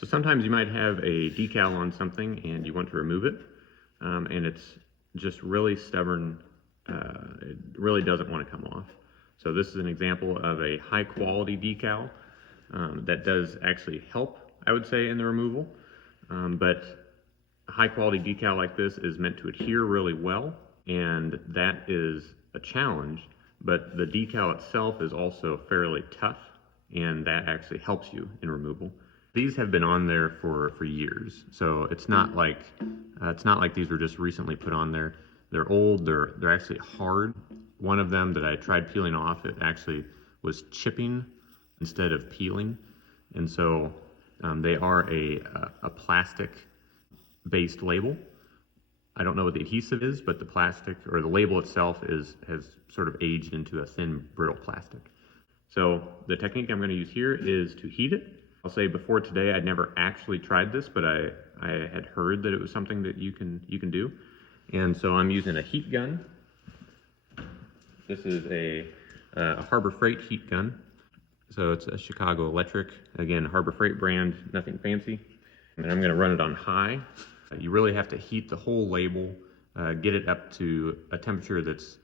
So sometimes you might have a decal on something and you want to remove it, and it's just really stubborn. It really doesn't want to come off. So this is an example of a high quality decal that does actually help, I would say, in the removal. But a high quality decal like this is meant to adhere really well, and that is a challenge. But the decal itself is also fairly tough, and that actually helps you in removal. These have been on there for years, so it's not like these were just recently put on there. They're old. They're actually hard. One of them that I tried peeling off, it actually was chipping instead of peeling, and so they are a plastic-based label. I don't know what the adhesive is, but the plastic or the label itself has sort of aged into a thin, brittle plastic. So the technique I'm going to use here is to heat it. I'll say before today, I'd never actually tried this, but I had heard that it was something that you can do. And so I'm using a heat gun. This is a Harbor Freight heat gun. So it's a Chicago Electric, again, Harbor Freight brand, nothing fancy. And I'm going to run it on high. You really have to heat the whole label, get it up to a temperature that's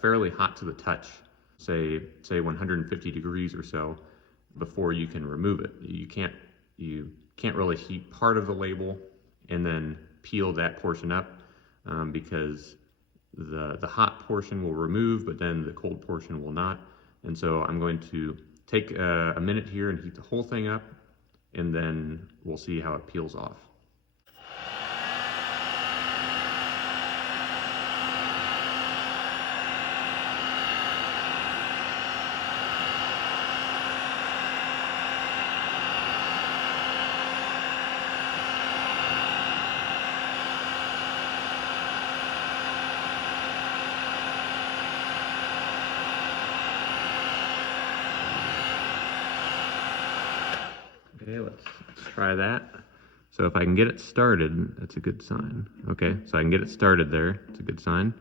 fairly hot to the touch, say 150 degrees or so, before you can remove it. You can't really heat part of the label and then peel that portion up, because the hot portion will remove, but then the cold portion will not. And so I'm going to take a minute here and heat the whole thing up, and then we'll see how it peels off. Okay, let's try that. So if I can get it started, that's a good sign. Okay, so I can get it started there. It's a good sign.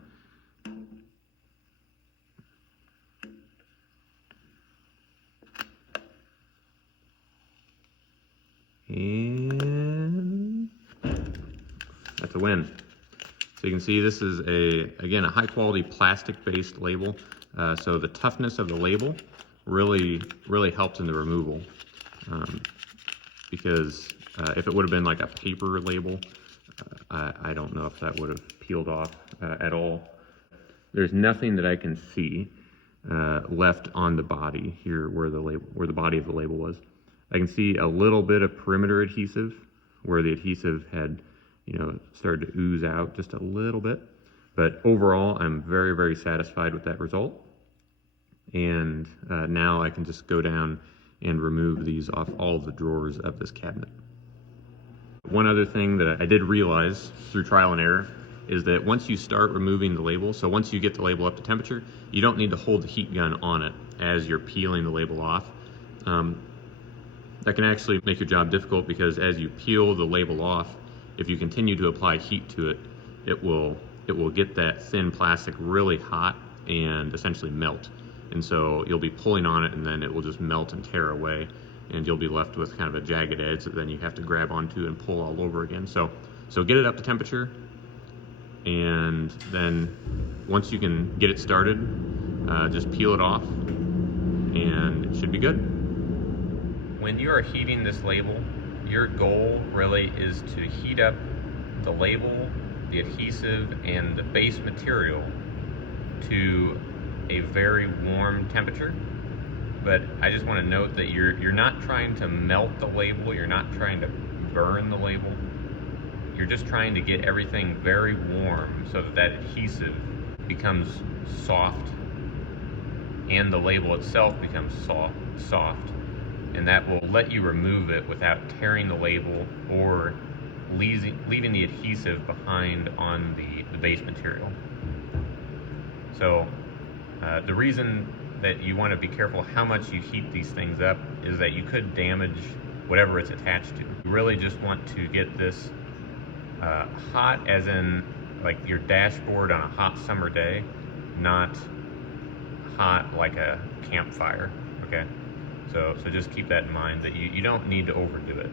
And that's a win. So you can see this is again, a high quality plastic based label. So the toughness of the label really helps in the removal. Because if it would have been like a paper label, I don't know if that would have peeled off at all. There's nothing that I can see left on the body here where the body of the label was. I can see a little bit of perimeter adhesive where the adhesive had, started to ooze out just a little bit. But overall, I'm very satisfied with that result. And now I can just go down and remove these off all of the drawers of this cabinet. One other thing that I did realize through trial and error is that once you start removing the label, so once you get the label up to temperature, you don't need to hold the heat gun on it as you're peeling the label off. That can actually make your job difficult, because as you peel the label off, if you continue to apply heat to it, it will get that thin plastic really hot and essentially melt. And so you'll be pulling on it, and then it will just melt and tear away, and you'll be left with kind of a jagged edge that then you have to grab onto and pull all over again. So get it up to temperature, and then once you can get it started, just peel it off, and it should be good. When you are heating this label, your goal really is to heat up the label, the adhesive, and the base material to a very warm temperature. But I just want to note that you're not trying to melt the label, you're not trying to burn the label. You're just trying to get everything very warm so that adhesive becomes soft and the label itself becomes soft, and that will let you remove it without tearing the label or leaving the adhesive behind on the base material. So the reason that you want to be careful how much you heat these things up is that you could damage whatever it's attached to. You really just want to get this hot, as in like your dashboard on a hot summer day, not hot like a campfire, okay? So just keep that in mind, that you don't need to overdo it.